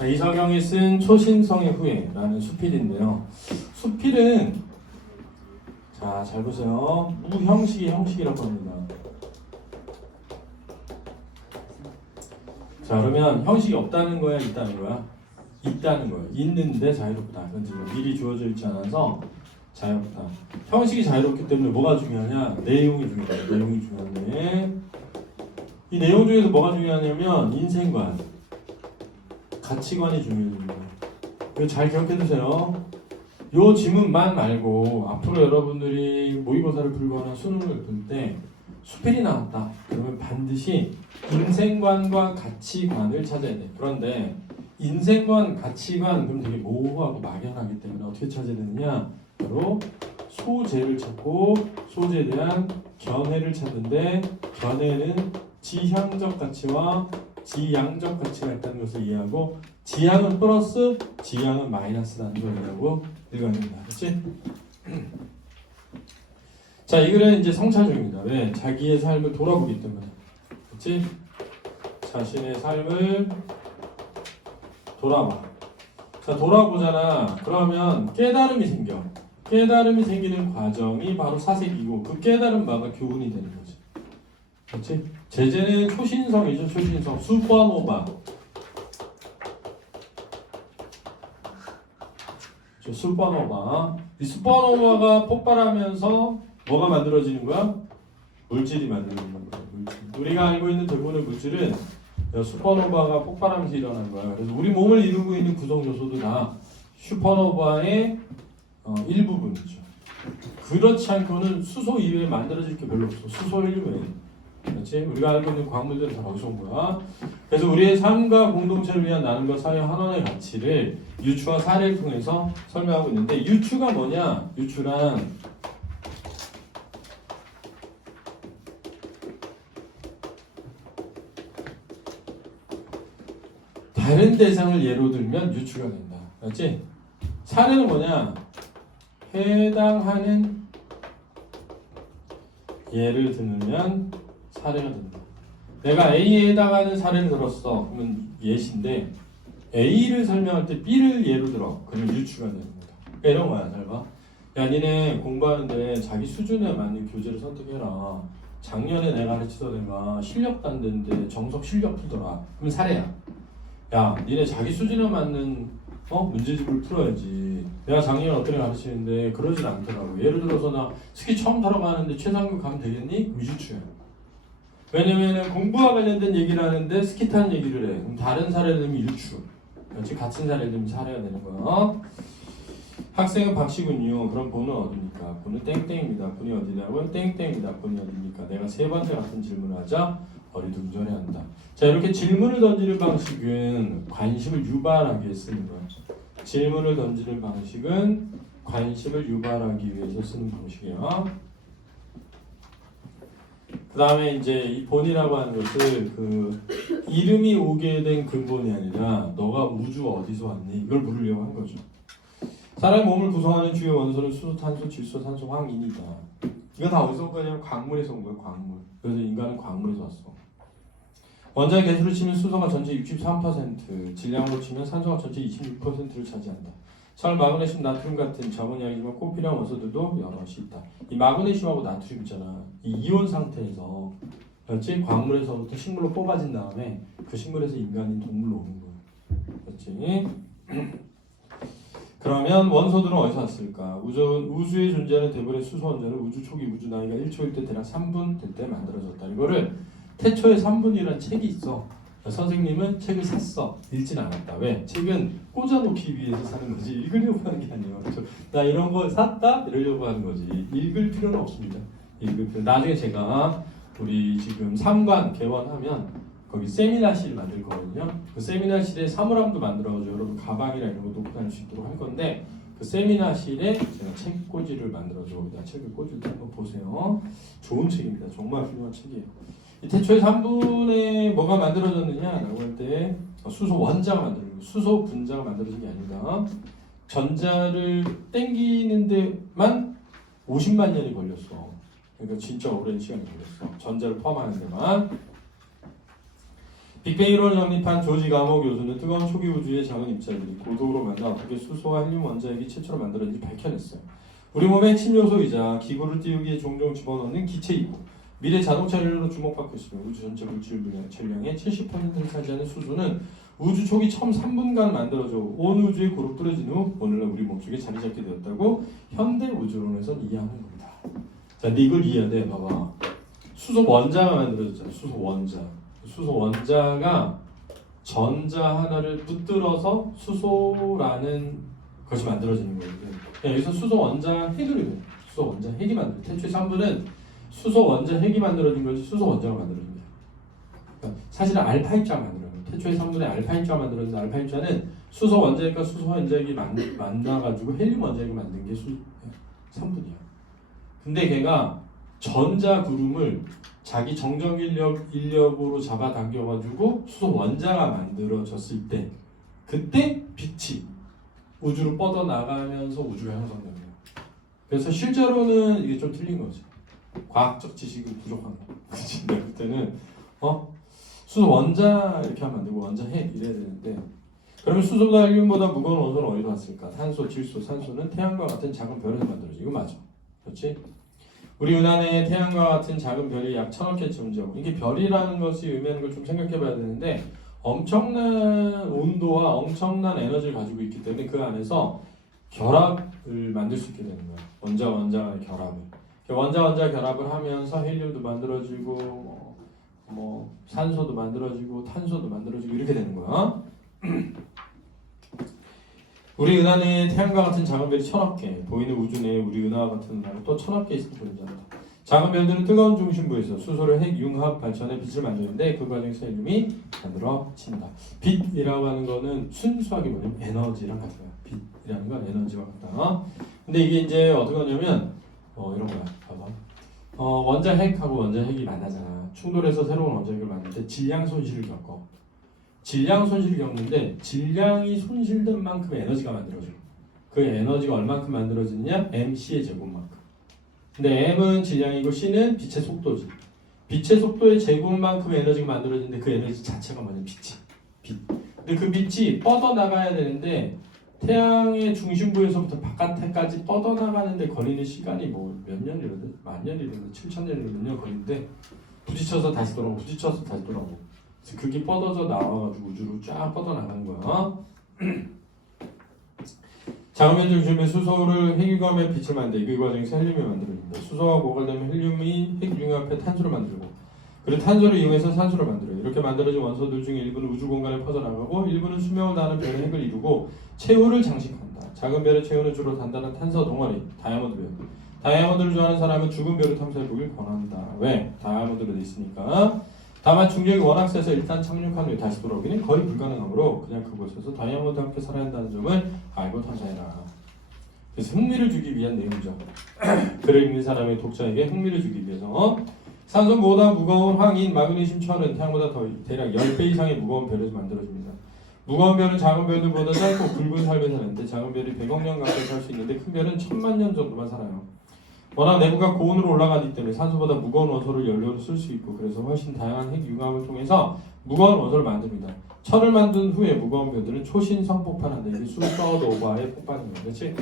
자, 이석영이 쓴 초신성의 후예라는 수필인데요. 수필은 자, 잘 보세요. 무형식의 형식이라고 합니다. 자, 그러면 형식이 없다는 거야, 있다는 거야? 있다는 거예요. 있는데 자유롭다. 그건 지금 미리 주어져 있지 않아서 자유롭다. 형식이 자유롭기 때문에 뭐가 중요하냐? 내용이 중요하다. 내용이 중요한데 이 내용 중에서 뭐가 중요하냐면 인생관, 가치관이 중요해요. 이거 잘 기억해 두세요. 요 지문만 말고 앞으로 여러분들이 모의고사를 풀거나 수능을 풀때 수필이 나왔다. 그러면 반드시 인생관과 가치관을 찾아야 돼. 그런데 인생관, 가치관 그럼 되게 모호하고 막연하기 때문에 어떻게 찾아야 되느냐? 바로 소재를 찾고 소재에 대한 견해를 찾는데 견해는 지향적 가치와 지양적 가치가 있다는 것을 이해하고 지향은 플러스 지향은 마이너스라는 걸 이해하고 읽어야 됩니다. 그렇지? 자, 이 글은 이제 성찰 중입니다. 왜? 자기의 삶을 돌아보기 때문에. 그렇지? 자신의 삶을 돌아봐. 자, 돌아보잖아. 그러면 깨달음이 생겨. 깨달음이 생기는 과정이 바로 사색이고 그 깨달음 바가 교훈이 되는 거지. 그렇지? 제재는 초신성이죠. 초신성. 슈퍼노바. 저 슈퍼노바. 이 슈퍼노바가 폭발하면서 뭐가 만들어지는 거야? 물질이 만들어지는 거야. 물질. 우리가 알고 있는 대부분의 물질은 슈퍼노바가 폭발하면서 일어난 거야. 그래서 우리 몸을 이루고 있는 구성 요소도 다 슈퍼노바의 어, 일부분이죠. 그렇지 않고는 수소 이외에 만들어질 게 별로 없어. 수소 일외에. 그렇지? 우리가 알고 있는 광물들은 다 거기서 온 거야. 그래서 우리의 삶과 공동체를 위한 나눔과 사회 환원의 가치를 유추와 사례를 통해서 설명하고 있는데 유추가 뭐냐? 유추란 다른 대상을 예로 들면 유추가 된다. 그렇지? 사례는 뭐냐? 해당하는 예를 들면 사례가 된다. 내가 A에 해당하는 사례를 들었어. 그러면 예시인데 A를 설명할 때 B를 예로 들어. 그러면 유추가 되는 거다. 이런 거야. 잘 봐. 야, 니네 공부하는데 자기 수준에 맞는 교재를 선택해라. 작년에 내가 가르치던 애가 안 되는데 정석 실력 풀더라. 그러면 사례야. 야, 니네 자기 수준에 맞는 어 문제집을 풀어야지. 내가 작년에 애 가르치는데 그러진 않더라고. 예를 들어서 나 스키 처음 타러 가는데 최상급 가면 되겠니? 위주추야. 왜냐면은 공부와 관련된 얘기를 하는데 스키 타는 얘기를 해. 그럼 다른 사례를 들면 유추. 그렇지? 같은 들면 사례가 되는 거야. 학생은 박씨군요. 그럼 본은 어디입니까? 본은 땡땡입니다. 본이 어디냐고? 땡땡입니다. 본이 어디입니까? 내가 세 번째 같은 질문을 하자 어리둥절해 한다. 자 이렇게 질문을 던지는 방식은 관심을 유발하기 위해 쓰는 거야. 질문을 던지는 방식은 관심을 유발하기 위해서 쓰는 방식이야. 그 다음에 이제 이 본이라고 하는 것을 그 이름이 오게 된 근본이 아니라 너가 우주 어디서 왔니 이걸 물으려고 한 거죠. 사람의 몸을 구성하는 주요 원소는 수소, 탄소, 질소, 산소, 황인이다. 이거 다 어디서 온 거냐면 광물에서 온 거예요. 광물. 그래서 인간은 광물에서 왔어. 원자의 개수를 치면 수소가 전체 63%, 질량으로 치면 산소가 전체 26%를 차지한다. 철, 마그네슘, 나트륨 같은 양이지만 꼭 필요한 원소들도 여럿이 있다. 이 마그네슘하고 나트륨 있잖아. 이 이온 상태에서 그렇지? 광물에서부터 식물로 뽑아진 다음에 그 식물에서 인간인 동물로 오는 거야. 그렇지? 그러면 원소들은 어디서 왔을까? 우주, 우주에 존재하는 대부분의 수소 원자는 우주 초기 우주 나이가 1초일 때 대략 3분 될 때 만들어졌다. 이거를 태초의 3분이라는 책이 있어. 선생님은 책을 샀어. 읽진 않았다. 왜? 책은 꽂아놓기 위해서 사는 거지. 읽으려고 하는 게 아니에요. 그렇죠? 나 이런 거 샀다? 이러려고 하는 거지. 읽을 필요는 없습니다. 읽을 필요. 나중에 제가 우리 지금 3관 개원하면 거기 세미나실 만들 거거든요. 그 세미나실에 사물함도 만들어가지고 여러분 가방이나 이런 거 놓고 다닐 수 있도록 할 건데 그 세미나실에 제가 책 꽂이를 만들어서 거기다 책을 꽂을 때 한번 보세요. 좋은 책입니다. 정말 훌륭한 책이에요. 이 태초에 3분에 뭐가 만들어졌느냐라고 할 때 수소 원자가 거예요. 수소 분자가 만들어진 게 아니다. 전자를 땡기는 데만 50만 년이 걸렸어. 그러니까 진짜 오랜 시간이 걸렸어. 전자를 포함하는 데만. 빅뱅 이론을 정립한 조지 가모 교수는 뜨거운 초기 우주의 작은 입자들이 고도로 만나 어떻게 수소와 헬륨 원자핵이 최초로 만들어진지 밝혀냈어요. 우리 몸의 핵심 요소이자 기구를 띄우기에 종종 집어넣는 기체이고 미래 자동차 인류로 주목받고 있으며 우주 전체 물질 전량의 70%를 차지하는 수소는 우주 초기 처음 3분간 만들어져 온 우주에 고루 뿌려진 후 오늘날 우리 몸속에 자리 잡게 되었다고 현대 우주론에선 이해하는 겁니다. 자, 근데 이걸 이해해야 돼. 봐봐. 수소 원자가 만들어졌잖아. 수소 원자. 수소 원자가 전자 하나를 붙들어서 수소라는 것이 만들어지는 거예요. 야, 여기서 수소 원자 핵을 수소 원자 핵이 만들. 태초의 산부는 수소 원자 핵이 만들어진 거지 수소 원자가 만들어진 거야. 그러니까 사실은 알파 입자가 만들어진 거야. 태초의 산분의 알파 입자가 만들어진 알파 입자는 수소 원자핵과 수소 원자핵이 만, 만나가지고 헬륨 원자핵을 만든 게 수, 산분이야. 근데 걔가 전자 구름을 자기 정적 인력 인력으로 잡아당겨가지고 수소 원자가 만들어졌을 때 그때 빛이 우주로 뻗어 나가면서 우주가 거예요. 그래서 실제로는 이게 좀 틀린 거지. 과학적 지식이 부족한 거. 그치? 내가 그때는 어 수소 원자 이렇게 하면 안 되고 원자 핵 이래야 되는데 그러면 수소가 헬륨보다 무거운 원소는 어디서 왔을까? 탄소, 질소, 산소는 태양과 같은 작은 별에서 만들어져. 이거 맞아. 그렇지? 우리 은하에 태양과 같은 작은 별이 약 천억 개 존재하고 이게 별이라는 것이 의미하는 걸 좀 생각해 봐야 되는데 엄청난 온도와 엄청난 에너지를 가지고 있기 때문에 그 안에서 결합을 만들 수 있게 되는 거야. 원자 원자의 결합을. 원자 원자 결합을 하면서 헬륨도 만들어지고 뭐, 뭐 산소도 만들어지고 탄소도 만들어지고 이렇게 되는 거야. 우리 은하에 태양과 같은 작은 별이 천억 개, 보이는 우주 내에 우리 은하와 같은 은하가 또 천억 개 있을 존재한다. 작은 별들은 뜨거운 중심부에서 수소를 핵 융합 발전해 빛을 만드는데 그 과정에서 헬륨이 만들어진다. 빛이라고 하는 거는 순수하게 뭐냐면 에너지랑 같아요. 빛이라는 건 에너지와 같다. 근데 이게 이제 어떻게 하냐면 어 이런 거야. 봐봐. 어 원자 핵하고 원자 핵이 만나잖아. 충돌해서 새로운 원자 핵을 때 질량 손실을 겪어. 질량 손실을 겪는데 질량이 손실된 만큼 에너지가 만들어져. 그 에너지가 얼마큼 만들어지느냐? mc의 제곱만큼. 근데 m은 질량이고 c는 빛의 속도지. 빛의 속도의 제곱만큼 에너지가 만들어지는데 그 에너지 자체가 뭐냐? 빛이. 빛. 근데 그 빛이 뻗어 나가야 되는데 태양의 중심부에서부터 바깥에까지 뻗어 나가는데 걸리는 시간이 뭐 몇 년이라도 만 년이라도 7천 년이라도 몇년 걸리는데 부딪혀서 다시 돌아오고 부딪혀서 다시 돌아오고 그래서 그게 뻗어져 나와가지고 우주로 쫙 뻗어 나가는 거야. 작은 중심에 수소를 핵융합에 빛을 만들고 이 과정에서 헬륨이 만들어집니다. 수소와 고갈되면 헬륨이 핵융합에 탄소를 만들고 그리고 탄소를 이용해서 산소를 만들어요. 이렇게 만들어진 원소들 중 일부는 우주 공간에 퍼져나가고 일부는 수명을 다하는 별의 핵을 이루고 최후를 장식한다. 작은 별의 최후는 주로 단단한 탄소 덩어리, 다이아몬드 별. 다이아몬드를 좋아하는 사람은 죽은 별을 탐사해보길 권한다. 왜? 다이아몬드로 돼 있으니까. 다만 중력이 워낙 세서 일단 착륙한 후에 다시 돌아오기는 거의 불가능하므로 그냥 그곳에서 다이아몬드와 함께 살아야 한다는 점을 알고 탐사해라. 그래서 흥미를 주기 위한 내용이죠. 글을 읽는 사람의 독자에게 흥미를 주기 위해서 산소보다 무거운 황인, 마그네슘, 철은 태양보다 더 대략 10배 이상의 무거운 별에서 만들어집니다. 무거운 별은 작은 별들보다 짧고 굵은 삶을 사는데 작은 별이 100억 년 가까이 살 수 있는데 큰 별은 천만 년 정도만 살아요. 워낙 내부가 고온으로 올라가기 때문에 산소보다 무거운 원소를 연료로 쓸 수 있고 그래서 훨씬 다양한 핵 융합을 통해서 무거운 원소를 만듭니다. 철을 만든 후에 무거운 별들은 초신 성 폭발한다. 이게 폭발인 거야. 그렇지?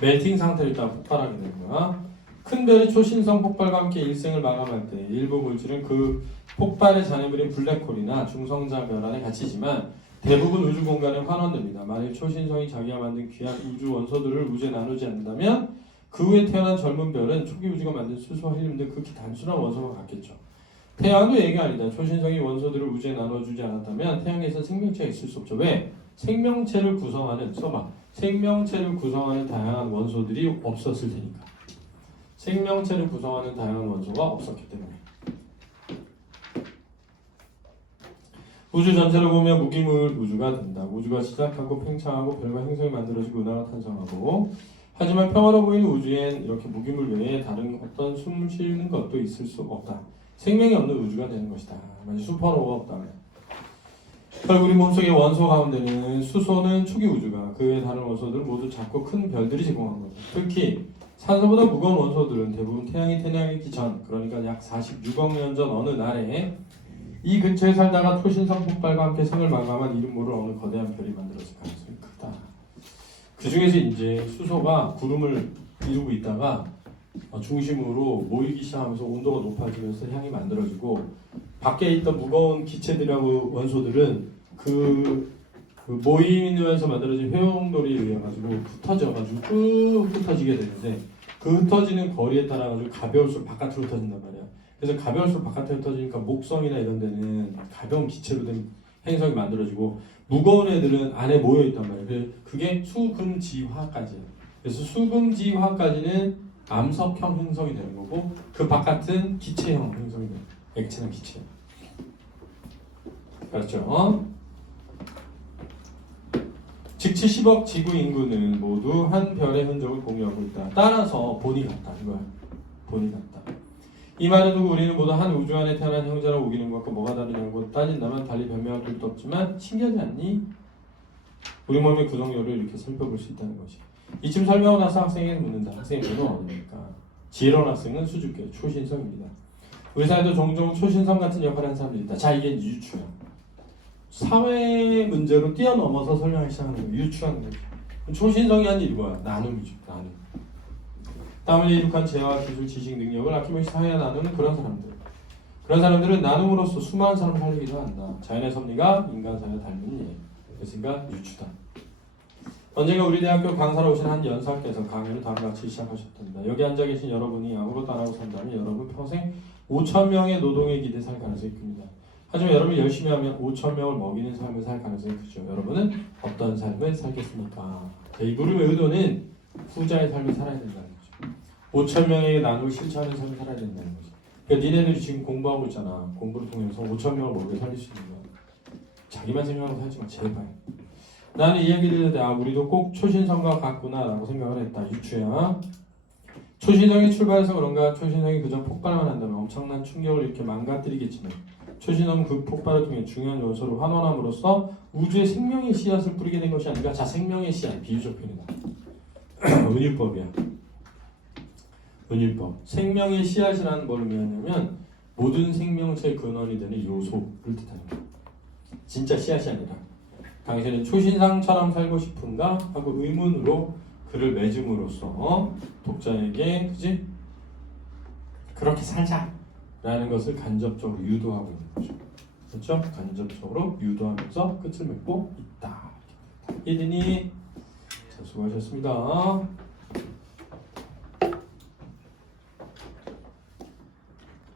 멜팅 상태로 있다가 폭발하게 되는 거야. 큰 별이 초신성 폭발과 함께 일생을 마감할 때 일부 물질은 그 폭발의 잔해물인 블랙홀이나 중성자 별 안에 갇히지만 대부분 우주 공간에 환원됩니다. 만일 초신성이 자기가 만든 귀한 우주 원소들을 우주에 나누지 않는다면 그 후에 태어난 젊은 별은 초기 우주가 만든 수소, 헬륨 등 극히 단순한 원소가 같겠죠. 태양도 얘기가 아니다. 초신성이 원소들을 우주에 나눠주지 않았다면 태양에서 생명체가 있을 수 없죠. 왜? 생명체를 구성하는 써봐. 생명체를 구성하는 다양한 원소들이 없었을 테니까. 생명체를 구성하는 다양한 원소가 없었기 때문에. 우주 전체를 보면 무기물 우주가 된다. 우주가 시작하고 팽창하고 별과 행성이 만들어지고 은하가 탄생하고 하지만 평화로워 보이는 우주엔 이렇게 무기물 외에 다른 어떤 숨 쉬는 것도 있을 수 없다. 생명이 없는 우주가 되는 것이다. 만약 슈퍼노가 없다면. 결국 우리 몸속의 원소 가운데는 수소는 초기 우주가 그 외 다른 원소들은 모두 작고 큰 별들이 제공한 겁니다. 특히 산소보다 무거운 원소들은 대부분 태양이 태어나기 전 그러니까 약 46억 년 전 어느 날에 이 근처에 살다가 초신성 폭발과 함께 성을 마감한 이름 모를 어느 거대한 별이 만들어질 가능성이 크다. 그 중에서 이제 수소가 구름을 이루고 있다가 어, 중심으로 모이기 시작하면서 온도가 높아지면서 향이 만들어지고 밖에 있던 무거운 기체들하고 원소들은 그, 그 모이면서 만들어진 회용돌이에 의해 가지고 흩어져 가지고 쭉 흩어지게 되는데 그 흩어지는 거리에 따라 가지고 가벼울수록 바깥으로 흩어진단 말이야. 그래서 가벼울수록 바깥으로 흩어지니까 목성이나 이런 데는 가벼운 기체로 된 행성이 만들어지고 무거운 애들은 안에 모여 있단. 그래서 그게 수금지화까지예요. 그래서 수금지화까지는 암석형 행성이 되는 거고 그 바깥은 기체형 행성이 되는 거예요. 액체나 기체. 그렇죠? 어? 즉 70억 지구 인구는 모두 한 별의 흔적을 공유하고 있다. 따라서 본이 같다. 이거야. 본이 같다. 이 말을 두고 우리는 모두 한 우주 안에 태어난 형제라 우기는 것과 뭐가 다르냐고 따진다면 달리 변명할 것도 없지만 신기하지 않니? 우리 몸의 구성요를 이렇게 살펴볼 수 있다는 것이. 이쯤 설명하고 나서 학생에게 묻는다. 학생이 뭐는 어디입니까? 지혜로운 학생은 수줍게 초신성입니다. 사회도 종종 초신성 같은 역할을 하는 사람들이 있다. 자, 이게 유추야. 사회 문제로 뛰어넘어서 설명하기 시작하는 거예요. 유추하는 거죠. 초신성이 한 일이 뭐야? 나눔이죠. 나눔. 땀을 이룩한 재화, 기술, 지식, 능력을 아낌없이 사회에 나누는 그런 사람들. 그런 사람들은 나눔으로써 수많은 사람을 살리기도 한다. 자연의 섭리가 인간 사회와 닮은 예. 그것인가 유추다. 언젠가 우리 대학교 강사로 오신 한 연사께서 강연을 다음과 같이 시작하셨답니다. 여기 앉아 계신 여러분이 아무것도 안 하고 산다면 여러분 평생 5천 명의 노동의 기대 살 가능성이 큽니다. 하지만 여러분이 열심히 하면 5천 명을 먹이는 삶을 살 가능성이 크죠. 여러분은 어떤 삶을 살겠습니까? 자, 이 물음의 의도는 후자의 삶을 살아야 된다는 거죠. 5천 명에게 나누고 실천하는 삶을 살아야 된다는 거죠. 그러니까 니네들이 지금 공부하고 있잖아. 공부를 통해서 5천 명을 먹여 살릴 수 있는 거야. 자기만 생각하고 살지 마, 제발. 나는 이 얘기를 듣는데 아 우리도 꼭 초신성과 같구나라고 생각을 했다. 유추야. 초신성이 출발해서 그런가 초신성이 그저 폭발만 한다면 엄청난 충격을 일으켜 망가뜨리겠지만 초신성은 그 폭발을 통해 중요한 요소를 환원함으로써 우주의 생명의 씨앗을 뿌리게 된 것이 아닌가 자 생명의 씨앗 비유적 표현이다. 은유법이야. 은유법. 생명의 씨앗이라는 뭘 의미하냐면 모든 생명체의 근원이 되는 요소를 뜻하는 거야. 진짜 씨앗이 아니라. 당신은 초신상처럼 살고 싶은가? 하고 의문으로 글을 맺음으로써 어? 독자에게 그지? 그렇게 살자 라는 것을 간접적으로 유도하고 있는 거죠. 그렇죠? 간접적으로 유도하면서 끝을 맺고 있다. 이해되니? 자, 수고하셨습니다.